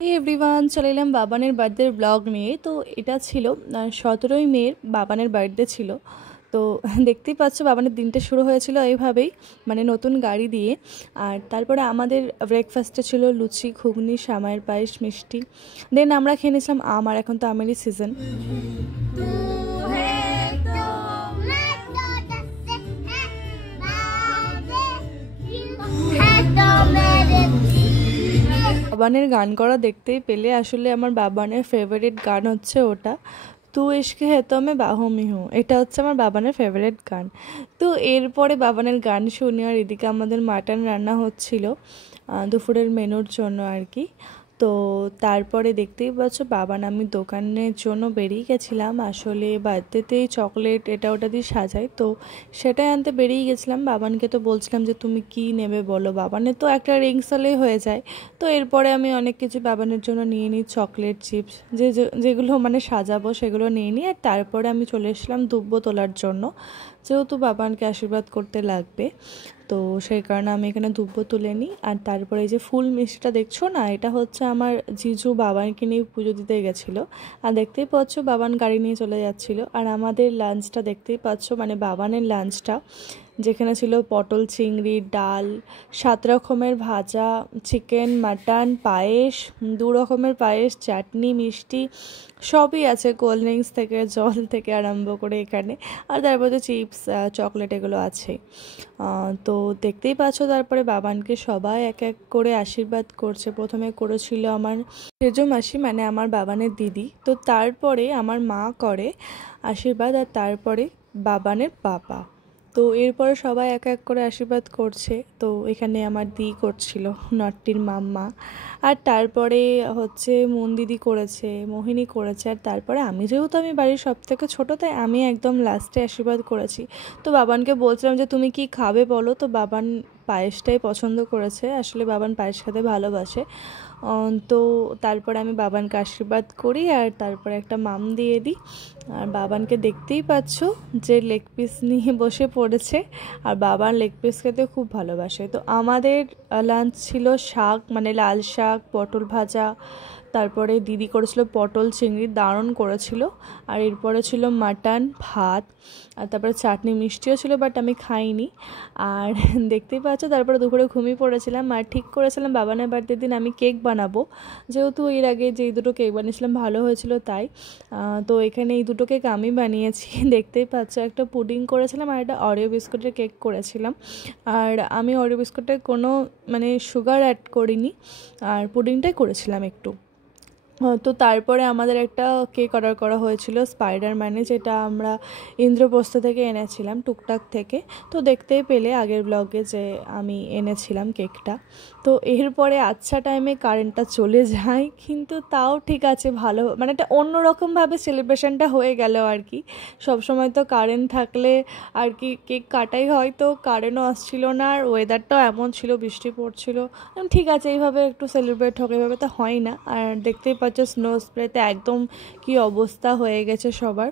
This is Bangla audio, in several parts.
এভরিওয়ান, চলে এলাম বাবানের বার্থডের ব্লগ নিয়ে। তো এটা ছিল 17ই মে বাবানের বার্থডে ছিল। তো দেখতেই পাচ্ছ বাবানের দিনটা শুরু হয়েছিল এইভাবেই, মানে নতুন গাড়ি দিয়ে। আর তারপরে আমাদের ব্রেকফাস্টে ছিল লুচি, ঘুগনি, সামাইয়ের পায়েস, মিষ্টি। দেন আমরা খেয়ে নিয়েছিলাম আম, আর এখন তো আমেরই সিজন। বাবানের গান করা দেখতেই পেলে, আসলে আমার বাবানের ফেভারিট গান হচ্ছে ওটা, তু ইশকে হে তো মে বাহুমি হুঁ। এটা হচ্ছে আমার বাবানের ফেভারিট গান। তো এরপরে বাবানের গান শুনি, আর এদিকে আমাদের মাটন রান্না হচ্ছিল দুপুরের মেনুর জন্য আর কি। তো তারপরে দেখতেই পাচ্ছ বাবান আমি দোকানের জন্য বেরিয়ে গেছিলাম। আসলে বার্থডেতেই চকলেট এটা ওটা দিয়ে সাজাই, তো সেটাই আনতে বেরিয়ে গেছিলাম। বাবানকে তো বলছিলাম যে তুমি কি নেবে বলো, বাবানের তো একটা রিংস হলেই হয়ে যায়। তো এরপরে আমি অনেক কিছু বাবানের জন্য নিয়ে নিই, চকলেট, চিপস, যেগুলো মানে সাজাবো সেগুলো নিয়ে নিই। আর তারপরে আমি চলে এসলাম দুব্বো তোলার জন্য, যেহেতু বাবানকে আশীর্বাদ করতে লাগবে। তো সেই কারণে আমি এখানে দুব্বো তুলে নিই। আর তারপরে এই যে ফুল মিষ্টিটা দেখছো না, এটা হচ্ছে আমার জিজু বাবানকে নিয়ে পুজো দিতে গেছিলো। আর দেখতেই পাচ্ছ বাবান গাড়ি নিয়ে চলে যাচ্ছিলো। আর আমাদের লাঞ্চটা দেখতেই পাচ্ছ, মানে বাবানের লাঞ্চটা, যেখানে ছিল পটল চিংড়ি, ডাল, 7 রকমের ভাজা, চিকেন, মাটন, পায়েস, 2 রকমের পায়েস, চাটনি, মিষ্টি সবই আছে, কোল্ড ড্রিঙ্কস থেকে জল থেকে আরম্ভ করে এখানে। আর তারপরে চিপস, চকলেট এগুলো আছে। তো দেখতেই পাচ্ছ তারপরে বাবানকে সবাই এক এক করে আশীর্বাদ করছে। প্রথমে করেছিল আমার সেজো মাসি, মানে আমার বাবানের দিদি। তো তারপরে আমার মা করে আশীর্বাদ, আর তারপরে বাবানের বাবা। তো এরপরে সবাই এক এক করে আশীর্বাদ করছে। তো এখানে আমার দি করছিল, নট্টির মাম্মা। আর তারপরে হচ্ছে মন দিদি করেছে, মোহিনী করেছে। আর তারপরে আমি, যেহেতু আমি বাড়ির সব থেকে ছোটো, তাই আমি একদম লাস্টে আশীর্বাদ করেছি। তো বাবানকে বলছিলাম যে তুমি কি খাবে বলো, তো বাবান পায়েসটাই পছন্দ করেছে। আসলে বাবান পায়েস খেতে ভালোবাসে। তো তারপরে আমি বাবানকে আশীর্বাদ করি, আর তারপরে একটা মাম দিয়ে দিই। আর বাবানকে দেখতেই পাচ্ছ যে লেগ পিস নিয়ে বসে পড়েছে, আর বাবান লেগ পিস খেতে খুব ভালোবাসে। তো আমাদের লাঞ্চ ছিল শাক, মানে লাল শাক, পটল ভাজা, তারপরে দিদি করেছিল পটল চিংড়ি, দারুণ করেছিল। আর এরপরে ছিল মাটন, ভাত, আর তারপরে চাটনি, মিষ্টিও ছিল, বাট আমি খাইনি। আর দেখতেই পাচ্ছ তারপরে দুপুরে ঘুমিয়ে পড়েছিলাম। আর ঠিক করেছিলাম বাবানের বার্থডের দিন আমি কেক বানাবো, যেহেতু এর আগে যেই দুটো কেক বানিয়েছিলাম ভালো হয়েছিল তাই। তো এখানে এই দুটো কেক আমি বানিয়েছি। দেখতেই পাচ্ছ, একটা পুডিং করেছিলাম আর একটা অরিও বিস্কুটের কেক করেছিলাম। আর আমি অরিও বিস্কুটে কোনো মানে সুগার অ্যাড করিনি, আর পুডিংটাই করেছিলাম একটু। তো তারপরে আমাদের একটা কেক অর্ডার করা হয়েছিল স্পাইডারম্যানে, যেটা আমরা ইন্দ্রপ্রস্থ থেকে এনেছিলাম, টুকটাক থেকে। তো দেখতেই পেলে আগের ব্লগে যে আমি এনেছিলাম কেকটা। তো এরপরে আচ্ছা টাইমে কারেন্টটা চলে যায়, কিন্তু তাও ঠিক আছে, ভালো, মানে একটা অন্যরকমভাবে সেলিব্রেশনটা হয়ে গেল আর কি। সবসময় তো কারেন্ট থাকলে আর কি কেক কাটাই হয়, তো কারেন্টও আসছিল না, আর ওয়েদারটাও এমন ছিল, বৃষ্টি পড়ছিল। ঠিক আছে, এইভাবে একটু সেলিব্রেট হোক, এইভাবে তো হয় না। আর দেখতেই পাচ্ছ স্নো স্প্রেতে একদম কি অবস্থা হয়ে গেছে সবার।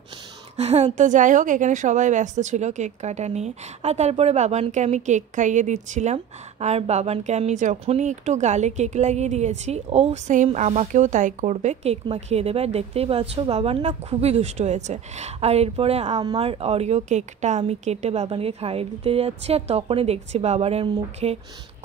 তো যাই হোক, এখানে সবাই ব্যস্ত ছিল কেক কাটা নিয়ে। আর তারপরে বাবানকে আমি কেক খাইয়ে দিচ্ছিলাম। আর বাবানকে আমি যখনই একটু গালে কেক লাগিয়ে দিয়েছি, ও সেম আমাকেও তাই করবে, কেক মাখিয়ে দেবে। আর দেখতেই পাচ্ছ বাবান না খুবই দুষ্ট হয়েছে। আর এরপরে আমার অরিও কেকটা আমি কেটে বাবানকে খাইয়ে দিতে যাচ্ছি, আর তখনই দেখছি বাবানের মুখে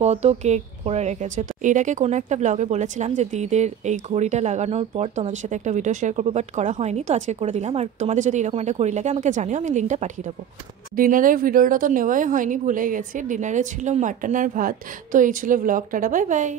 কত কেক করে রেখেছে। তো এর আগে কোনো একটা ব্লগে বলেছিলাম যে দিদিদের এই ঘড়িটা লাগানোর পর তোমাদের সাথে একটা ভিডিও শেয়ার করবো, বাট করা হয়নি, তো আজকে করে দিলাম। আর তোমাদের যদি এরকম একটা ঘড়ি লাগে আমাকে জানিও, আমি লিঙ্কটা পাঠিয়ে দেবো। ডিনারের ভিডিওটা তো নেওয়াই হয়নি, ভুলে গেছি। ডিনারে ছিল মাটন আর ভাত। তো এই ছিল ব্লগটা, বাই বাই।